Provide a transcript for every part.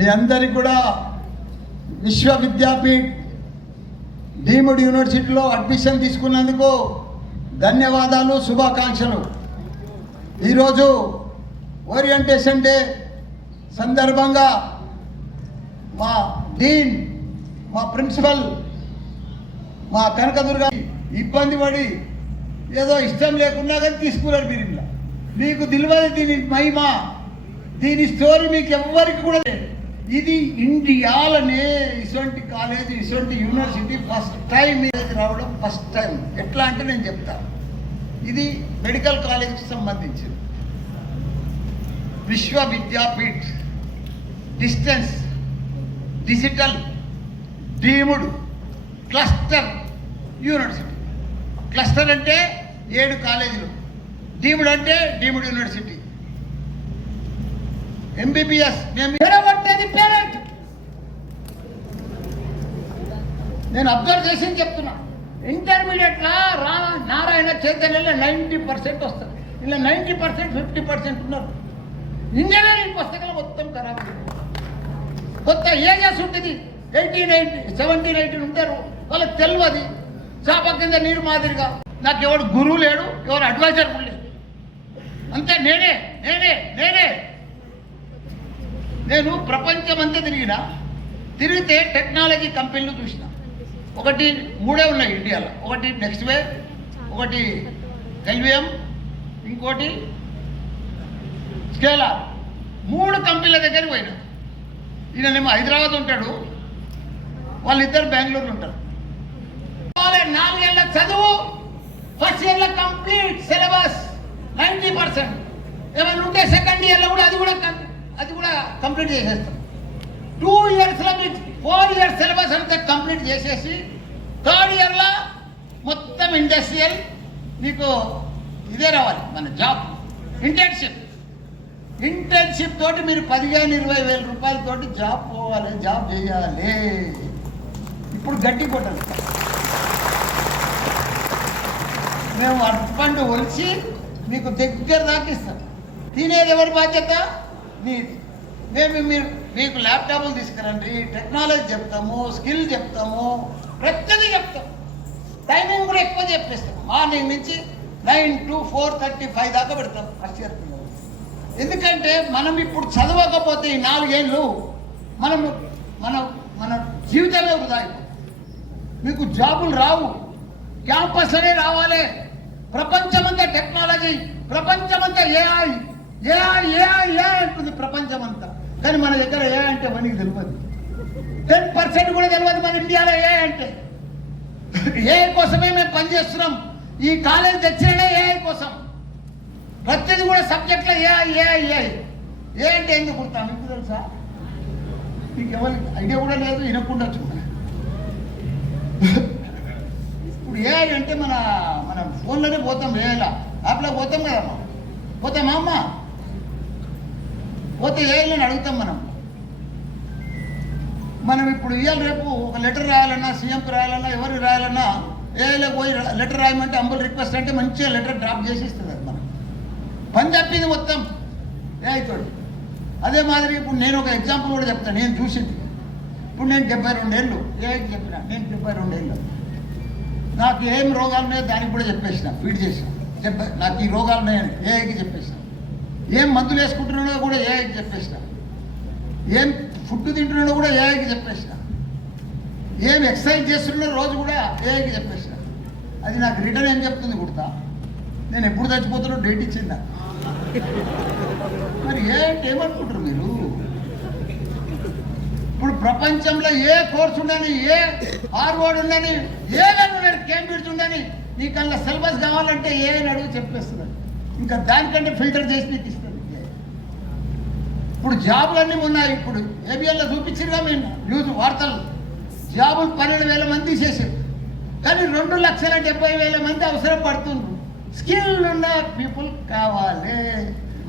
మీ అందరికీ కూడా విశ్వవిద్యాపీఠ్ డీమ్డ్ యూనివర్సిటీలో అడ్మిషన్ తీసుకున్నందుకు ధన్యవాదాలు, శుభాకాంక్షలు. ఈరోజు ఓరియంటేషన్ డే సందర్భంగా మా డీన్, మా ప్రిన్సిపల్, మా కనకదుర్గ ఇబ్బంది పడి ఏదో ఇష్టం లేకున్నా కానీ తీసుకున్నారు. మీరు ఇలా మీకు తెలియదు దీని మహిమ, దీని స్టోరీ మీకు ఎవ్వరికి కూడా. ఇది ఇండియాలోనే ఇటువంటి కాలేజ్, ఇటువంటి యూనివర్సిటీ ఫస్ట్ టైం రావడం, ఫస్ట్ టైం. ఎట్లా అంటే నేను చెప్తాను, ఇది మెడికల్ కాలేజ్కి సంబంధించింది. Vishwavidyapeeth distance digital deemed cluster university. Cluster అంటే 7 కాలేజీలు, డీమ్డ్ అంటే డీమ్డ్ యూనివర్సిటీ. ఎంబీబీఎస్ మేము ఎడగొట్టేది పేరెంట్. నేను అబ్జర్వ్ చేసి చెప్తున్నా. ఇంటర్మీడియట్లో నారాయణ చైతన్యలో 90% వస్తుంది. ఇలా 90%, 50% ఉన్నారు. ఇంజనీరింగ్ పుస్తకాలు మొత్తం ఖరాబ్. కొత్త ఏజెస్ ఉంటుంది, 18, 17, 18 ఉంటారు. వాళ్ళకి తెలియదు. చాప కింద నీరు మాదిరిగా. నాకు ఎవడు గురువు లేడు, ఎవరు అడ్వైజర్ లేడు. అంతే నేనే నేనే నేనే నేను ప్రపంచమంతా తిరిగితే టెక్నాలజీ కంపెనీలు చూసిన. ఒకటి 3 ఉన్నాయి ఇండియాలో. ఒకటి నెక్స్ట్ వేవ్, ఒకటి ఎల్విఎం, ఇంకోటి స్కేలార్. 3 కంపెనీల దగ్గరికి పోయినా. ఈయనేమో హైదరాబాద్ ఉంటాడు, వాళ్ళిద్దరు బెంగళూరులో ఉంటారు. 4 ఏళ్ళ చదువు, ఫస్ట్ ఇయర్లో కంప్లీట్ సిలబస్ 90%. ఏమైనా ఉంటే సెకండ్ ఇయర్లో కూడా అది కూడా కంప్లీట్ చేసేస్తాం. 2 ఇయర్స్లో మీకు 4 ఇయర్స్ సిలబస్ అంతా కంప్లీట్ చేసేసి 3rd ఇయర్లో మొత్తం ఇండస్ట్రియల్ మీకు ఇదే రావాలి, మన జాబ్. ఇంటర్న్షిప్ తోటి మీరు 15-20 వేల రూపాయలతోటి జాబ్ పోవాలి, జాబ్ చేయాలి. ఇప్పుడు గట్టి కొట్టాలి. మేము అర్పండు ఒలిచి మీకు దగ్గర దాకా ఇస్తాం. తినేది ఎవరి బాధ్యత? మీది. మీకు ల్యాప్టాప్లు తీసుకురండి, టెక్నాలజీ చెప్తాము, స్కిల్ చెప్తాము, ప్రతిదీ చెప్తాం. టైమింగ్ కూడా ఎక్కువ చెప్పేస్తాం. మార్నింగ్ నుంచి 9 to 4:35 దాకా పెడతాం ఫస్ట్ ఇయర్. ఎందుకంటే మనం ఇప్పుడు చదవకపోతే ఈ 4 ఏళ్ళు మన జీవితమే వృధా అయిపోతుంది. మీకు జాబులు రావు, క్యాంపస్ అనే రావాలి. ప్రపంచమంతా టెక్నాలజీ, ప్రపంచమంతా ఏఐ అంటుంది ప్రపంచమంతా. కానీ మన దగ్గర ఏ అంటే మనకి తెలియదు. 10% కూడా తెలియదు మన ఇండియాలో ఏ అంటే. ఏ కోసమే మేము పనిచేస్తున్నాం. ఈ కాలేజ్ తెచ్చిననే ఏఐ కోసం. ప్రతిదీ కూడా సబ్జెక్ట్లో ఏ అంటే ఎందుకు కుడతాం మీకు తెలుసా? మీకు ఎవరికి ఐడియా కూడా లేదు, వినకుండా చూడ. ఇప్పుడు ఏఐ అంటే మన ఫోన్లోనే పోతాం, ఏఐలా యాప్లో పోతాం కదమ్మా. పోతామా అమ్మ? పోతే ఏఐలోనే అడుగుతాం మనం ఇప్పుడు ఇవాళ రేపు ఒక లెటర్ రాయాలన్నా, సీఎంకి రాయాలన్నా, ఎవరికి రాయాలన్నా ఏఐలో పోయి లెటర్ రాయమంటే అంబుల్ రిక్వెస్ట్ అంటే మంచిగా లెటర్ డ్రాప్ చేసి ఇస్తుంది. అది మనం పని తప్పింది మొత్తం ఏఐతో. అదే మాదిరి ఇప్పుడు నేను ఒక ఎగ్జాంపుల్ కూడా చెప్తాను. నేను చూసింది. ఇప్పుడు నేను 72 ఏళ్ళు ఏఐకి చెప్పిన. నేను 72 ఏళ్ళు. నాకు ఏం రోగాలు ఉన్నాయో దానికి కూడా చెప్పేసిన, ఫీడ్ చేసిన. నాకు ఈ రోగాలు ఉన్నాయని ఏఐకి చెప్పేసిన. ఏం మందులు వేసుకుంటున్నాడో కూడా ఏఐకి చెప్పేసిన. ఏం ఫుడ్ తింటున్నాడో కూడా ఏఐకి చెప్పేసిన. ఏం ఎక్సర్సైజ్ చేస్తున్నాడో రోజు కూడా ఏఐకి చెప్పేసిన. అది నాకు రిటర్న్ ఏం చెప్తుంది కుడతా, నేను ఎప్పుడు చచ్చిపోతున్నా డేట్ ఇచ్చిందా. మరి ఏమనుకుంటారు మీరు? ఇప్పుడు ప్రపంచంలో ఏ కోర్స్ ఉండని, ఏ హార్వర్డ్ ఉండని, ఏదైనా ఉండని, కేంబ్రిడ్జ్ ఉండని, నీకల్లా సిలబస్ కావాలంటే ఏ అని అడుగు చెప్పేస్తుంది. ఇంకా దానికంటే ఫిల్టర్ చేసి నీకు ఇస్తుంది. ఇప్పుడు జాబులన్నీ ఉన్నాయి. ఇప్పుడు ఏబిఎల్లో చూపించిరుగా మేము న్యూస్ వార్తలు. జాబులు 12,000 మంది చేశారు. కానీ 2,70,000 మంది అవసరం పడుతున్నారు. స్కిల్ ఉన్న పీపుల్ కావాలి.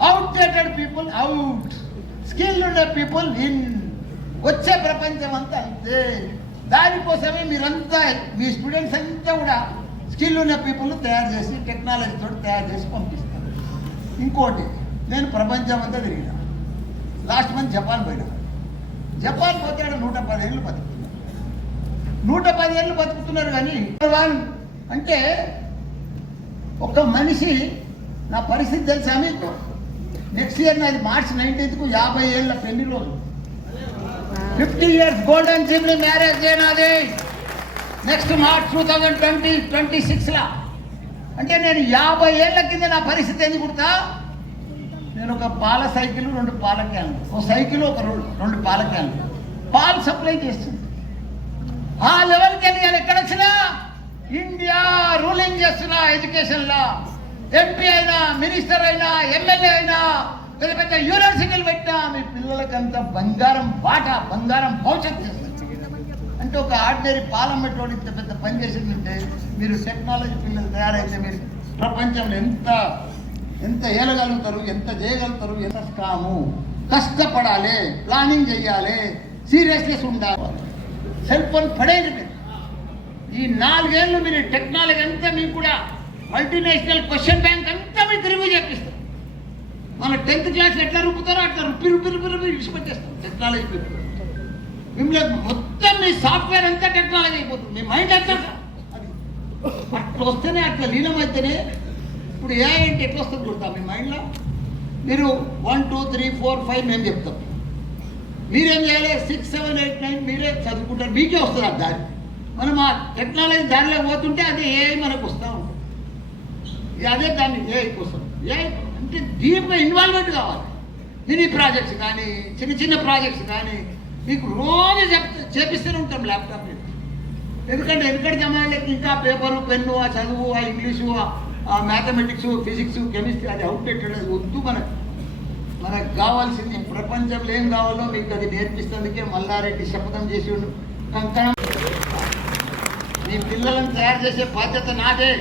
అవుట్డేటెడ్ పీపుల్ అవుట్, స్కిల్ ఉన్న పీపుల్ ఇన్. వచ్చే ప్రపంచం అంతా అంతే. దానికోసమే మీరంతా, మీ స్టూడెంట్స్ అంతా కూడా స్కిల్ ఉన్న పీపుల్ తయారు చేసి, టెక్నాలజీతో తయారు చేసి పంపిస్తారు. ఇంకోటి, నేను ప్రపంచం అంతా తిరిగిన. లాస్ట్ మంత్ జపాన్ పోయినా. జపాన్ పోతే 110 ఏళ్ళు బతుకుతున్నారు. 110 ఏళ్ళు బతుకుతున్నారు. కానీ అంటే ఒక మనిషి, నా పరిస్థితి తెలుసా మీకు? నెక్స్ట్ ఇయర్ నాది మార్చి 19th 50 ఏళ్ళ పెళ్లి రోజు. 50 years golden Jubilee marriage day నాది. నెక్స్ట్ మార్చ్ 2026 అంటే నేను 50 ఏళ్ళ కింద నా పరిస్థితి ఎందుకు కుడతా? నేను ఒక పాల సైకిల్, 2 పాల క్యాన్లు, ఒక సైకిల్, ఒక 2 పాల క్యాన్లు పాలు సప్లై చేస్తుంది. ఆ లెవెల్కి వెళ్ళి ఎక్కడ వచ్చినా ఇండియా రూలింగ్ చేస్తున్నా. ఎడ్యుకేషన్లో ఎంపీ అయినా, మినిస్టర్ అయినా, ఎమ్మెల్యే అయినా, పెద్ద పెద్ద యూనివర్సిటీలు పెట్టినా మీ పిల్లలకంతా బంగారం బాట, బంగారం భవిష్యత్తు చేస్తారు. అంటే ఒక ఆర్డినరీ పాలమ్మటోడు ఇంత పెద్ద పని చేసిందంటే మీరు టెక్నాలజీ పిల్లలు తయారైతే మీరు ప్రపంచంలో ఎంత ఏలగలుగుతారు, ఎంత చేయగలుగుతారు. ఎంత కాము, కష్టపడాలి, ప్లానింగ్ చేయాలి, సీరియస్నెస్ ఉండాలి. సెల్ ఫోన్ పడేది మీరు. ఈ 4 ఏళ్ళు మీరు టెక్నాలజీ అంతా మీకు కూడా మల్టీనేషనల్ క్వశ్చన్ బ్యాంక్ అంతా మీకు రివ్యూ చేపిస్తారు. మన 10th క్లాస్ ఎట్లా రూపుతారో అట్లా రుప్పి విడిచిపెట్టేస్తాం టెక్నాలజీ పీపుల్. మిమ్మల్ని మొత్తం మీ సాఫ్ట్వేర్ అంతా టెక్నాలజీ అయిపోతుంది. మీ మైండ్ అంతా అది అట్లా వస్తేనే, అట్లా లీనమైతేనే. ఇప్పుడు ఏ అంటే ఎట్లా వస్తుంది కొడతాం మీ మైండ్లో? మీరు 1 2 3 4 5 మేము చెప్తాం, మీరేం చేయాలి? 6 7 8 9 మీరే చదువుకుంటారు, మీకే వస్తుంది ఆ దారి. మనం ఆ టెక్నాలజీ దారిలో పోతుంటే అది ఏఐ మనకు వస్తూ ఉంటుంది. అదే దాన్ని ఏఐ కోసం. ఏఐ అంటే డీప్గా ఇన్వాల్వ్మెంట్ కావాలి. మినీ ప్రాజెక్ట్స్ కానీ, చిన్న ప్రాజెక్ట్స్ కానీ మీకు రోజు చేపిస్తూనే ఉంటాం ల్యాప్టాప్. ఎందుకంటే జమాలకి ఇంకా పేపరు, పెన్ను, ఆ చదువు, ఆ ఇంగ్లీషు, ఆ మ్యాథమెటిక్స్, ఫిజిక్స్, కెమిస్ట్రీ అది అవుట్డేటెడ్. అది వద్దు. మనకు కావాల్సింది ప్రపంచంలో ఏం కావాలో మీకు అది నేర్పిస్తుందికే మల్లారెడ్డి శపథం చేసి కంకణం. మీ పిల్లలను తయారు చేసే బాధ్యత నాదే.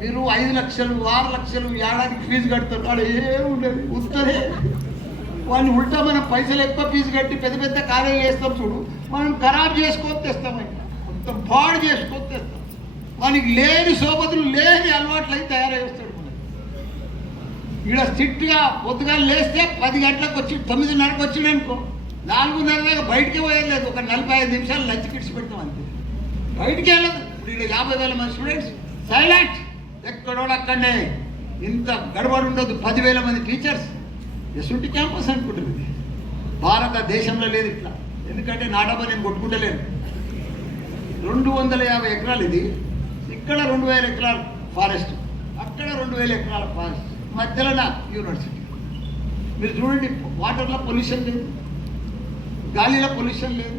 మీరు 5 లక్షలు 6 లక్షలు ఏడాదికి ఫీజు కడతారు. వాడు ఏముండదు, ఉత్తరే. వాడిని ఉల్టా మనం పైసలు ఎక్కువ ఫీజు కట్టి పెద్ద పెద్ద కార్యాలు చేస్తాం చూడు, మనం ఖరాబ్ చేసుకొని తెస్తాం, మొత్తం పాడు చేసుకొని తెస్తాం. వానికి లేని సోబతులు, లేని అలవాట్లు అయితే తయారయ్యేస్తాడు. ఇక్కడ స్ట్రిక్ట్గా పొద్దుగా లేస్తే 10 గంటలకు వచ్చి 9:30కి వచ్చిండు అనుకో, 4:30 దాకా బయటికి పోయలేదు. ఒక 45 నిమిషాలు లంచ్ కిట్స్ పెడతాం అంతే, బయటికి వెళ్ళదు. ఇప్పుడు ఇక్కడ 50,000 మంది స్టూడెంట్స్ సైలెంట్, ఎక్కడోడు అక్కడనే. ఇంత గడబడి ఉండదు. 10,000 మంది టీచర్స్. ఎసుంటి క్యాంపస్ అనుకుంటుంది. భారతదేశంలో లేదు ఇట్లా. ఎందుకంటే నా డబ్బా నేను కొట్టుకుంటలేను. 250 ఎకరాలు ఇది. ఇక్కడ 2,000 ఎకరాలు ఫారెస్ట్, అక్కడ 2,000 ఎకరాల ఫారెస్ట్, మధ్యలో నా యూనివర్సిటీ. మీరు చూడండి, వాటర్లో పొల్యూషన్ లేదు, గాలిలో పొల్యూషన్ లేదు,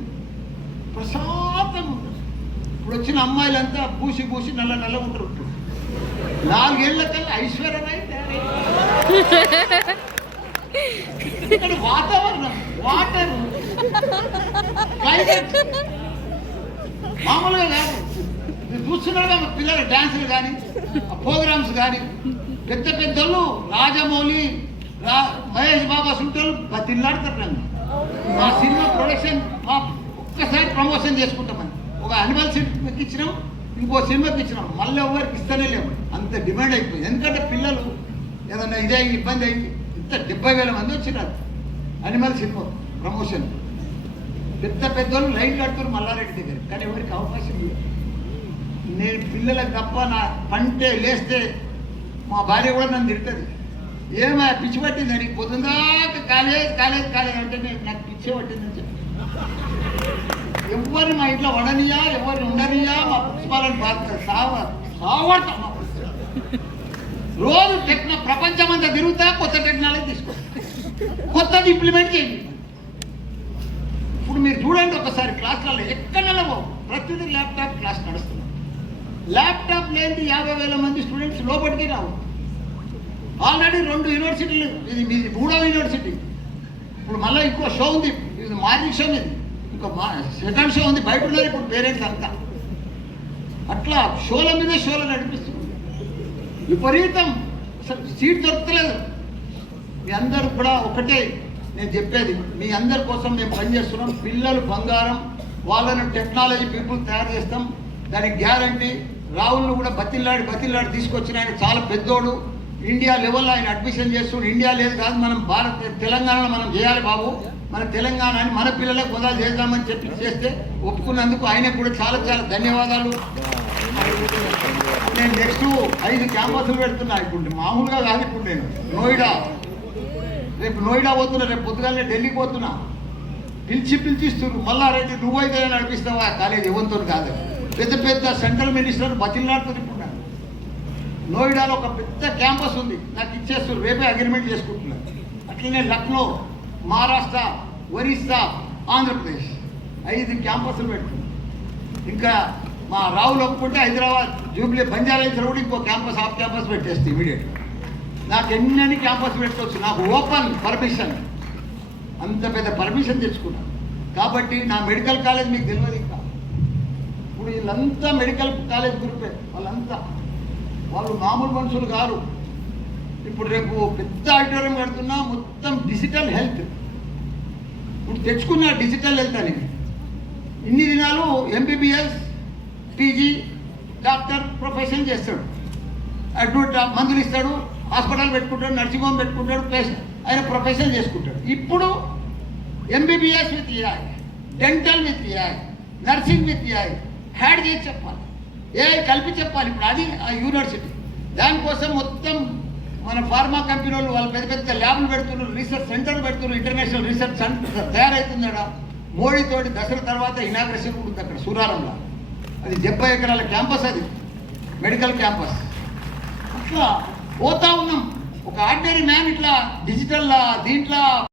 ప్రశాంతంగా ఉంటుంది. ఇప్పుడు వచ్చిన అమ్మాయిలంతా పూసి నల్ల ఉంటారు. 4 ఏళ్ల కల్లా ఐశ్వర్యమై ఇక్కడ వాతావరణం, వాటర్, క్లైమేట్ మామూలుగా కాదు. మీరు చూస్తున్నారుగా మా పిల్లల డ్యాన్సులు కానీ, ప్రోగ్రామ్స్ కానీ. పెద్దోళ్ళు రాజమౌళి, మహేష్ బాబా సుంటోళ్ళు బతిల్లాడతారు నన్ను. మా సినిమా ప్రొడక్షన్ ఒక్కసారి ప్రమోషన్ చేసుకుంటామని ఒక అనిమల్ సినిమాకి ఇచ్చినాం, ఇంకో సినిమాకి ఇచ్చినాం, మళ్ళీ ఎవరికి ఇస్తూనే లేవు. అంత డిమాండ్ అయిపోయింది. ఎందుకంటే పిల్లలు ఏదన్నా ఇదే ఇబ్బంది అయింది. ఇంత 70,000 మంది వచ్చినారు అనిమల్ సినిమా ప్రమోషన్. పెద్దోళ్ళు లైన్ కడుతున్నారు మల్లారెడ్డి దగ్గర, కానీ ఎవరికి అవకాశం లేదు. నేను పిల్లలకు తప్ప నా పంటే లేస్తే మా భార్య కూడా నన్ను తిడుతుంది. ఏమా పిచ్చి పట్టిందని, పొద్దుందాకా కాలేజ్ అంటే నాకు పిచ్చే పట్టిందని చెప్పి ఎవరిని మా ఇంట్లో వండనియా, ఎవరిని ఉండనియా. మా ప్రిన్సిపాలని బాధ సావడతాం. మా రోజు ప్రపంచం అంతా తిరుగుతా, కొత్త టెక్నాలజీ తీసుకొస్తా, కొత్తది ఇంప్లిమెంట్ చేయండి. ఇప్పుడు మీరు చూడండి ఒకసారి క్లాసులలో ఎక్కడో ప్రతిదీ ల్యాప్టాప్ క్లాస్ నడుస్తుంది. ల్యాప్టాప్ లేని 50,000 మంది స్టూడెంట్స్ లోపలికి రావు. ఆల్రెడీ 2 యూనివర్సిటీలు, ఇది మీది 3వ యూనివర్సిటీ. ఇప్పుడు మళ్ళీ ఇంకో షో ఉంది, ఇది మార్నింగ్ షో, ఇది ఇంకో సెకండ్ షో ఉంది. బయట ఉన్నారు ఇప్పుడు పేరెంట్స్ అంతా. అట్లా షోల మీద షోలు నడిపిస్తుంది. విపరీతం, సీట్ దొరకలేదు. మీ అందరూ కూడా ఒకటే నేను చెప్పేది, మీ అందరి కోసం మేము పనిచేస్తున్నాం. పిల్లలు బంగారం, వాళ్ళను టెక్నాలజీ పీపుల్ తయారు చేస్తాం. దానికి గ్యారంటీ. రాహుల్ను కూడా బతిల్లాడి తీసుకొచ్చిన ఆయన చాలా పెద్దోడు. ఇండియా లెవెల్లో ఆయన అడ్మిషన్ చేస్తున్నాడు. ఇండియా లేదు కాదు, మనం తెలంగాణలో మనం చేయాలి బాబు. మన తెలంగాణని మన పిల్లలకు హోదా చేద్దామని చెప్పి చేస్తే ఒప్పుకున్నందుకు ఆయనకు కూడా చాలా చాలా ధన్యవాదాలు. నేను నెక్స్ట్ 5 క్యాంపస్లు పెడుతున్నా. ఇప్పుడు మామూలుగా కాదు, ఇప్పుడు నేను నోయిడా, రేపు నోయిడా పోతున్నా, రేపు పొద్దుగానే ఢిల్లీకి పోతున్నా. పిలిచిస్తున్నారు. మల్లారెడ్డి నువ్వైతే నడిపిస్తావా కాలేజ్ ఎవరితో కాదు, పెద్ద పెద్ద సెంట్రల్ మినిస్టర్ బతిలాడుతుంది. ఇప్పుడు నాకు నోయిడాలో ఒక పెద్ద క్యాంపస్ ఉంది, నాకు ఇచ్చేస్తారు, రేపే అగ్రిమెంట్ చేసుకుంటున్నాను. అట్లనే లక్నో, మహారాష్ట్ర, ఒరిస్సా, ఆంధ్రప్రదేశ్ 5 క్యాంపస్లు పెట్టుకున్నాం. ఇంకా మా రావులు ఒప్పుకుంటే హైదరాబాద్ జూబ్లీ బంజారా కూడా ఇంకో క్యాంపస్, ఆఫ్ క్యాంపస్ పెట్టేస్తే ఇమీడియట్గా. నాకు ఎన్ని క్యాంపస్ పెట్టవచ్చు, నాకు ఓపెన్ పర్మిషన్, అంత పెద్ద పర్మిషన్ తెచ్చుకున్నాను. కాబట్టి నా మెడికల్ కాలేజ్ మీకు తెలియదు. ఇంకా ఇప్పుడు వీళ్ళంతా మెడికల్ కాలేజ్ గ్రూపే, వాళ్ళు మామూలు మనుషులు కాదు. ఇప్పుడు రేపు పెద్ద ఆడిటోరియం కడుతున్నా, మొత్తం డిజిటల్ హెల్త్. ఇప్పుడు తెచ్చుకున్న డిజిటల్ హెల్త్ అని ఇన్ని దినాలు ఎంబీబీఎస్, పీజీ, డాక్టర్ ప్రొఫెషన్ చేస్తాడు, అడ్మిట్ మందులు ఇస్తాడు, హాస్పిటల్ పెట్టుకుంటాడు, నర్సింగ్ హోమ్ పెట్టుకుంటాడు, పేషెంట్ ఆయన ప్రొఫెషన్ చేసుకుంటాడు. ఇప్పుడు MBBS with AI, dental with AI, nursing with AI had చేసి చెప్పాలి, ఏఐ కలిపి చెప్పాలి. ఇప్పుడు అది ఆ యూనివర్సిటీ. దానికోసం మొత్తం మన ఫార్మా కంపెనీ వాళ్ళు పెద్ద పెద్ద ల్యాబ్లు పెడుతున్నారు, రీసెర్చ్ సెంటర్లు పెడుతున్నారు, ఇంటర్నేషనల్ రీసెర్చ్ సెంటర్ తయారవుతుందట. మోడీతోటి దసరా తర్వాత ఇనాగ్రేషన్ ఉంటుంది అక్కడ సూరారంలో. అది 70 ఎకరాల క్యాంపస్, అది మెడికల్ క్యాంపస్. అట్లా పోతా ఉన్నాం. ఒక ఆర్డినరీ మ్యాన్ ఇట్లా డిజిటల్ దీంట్లో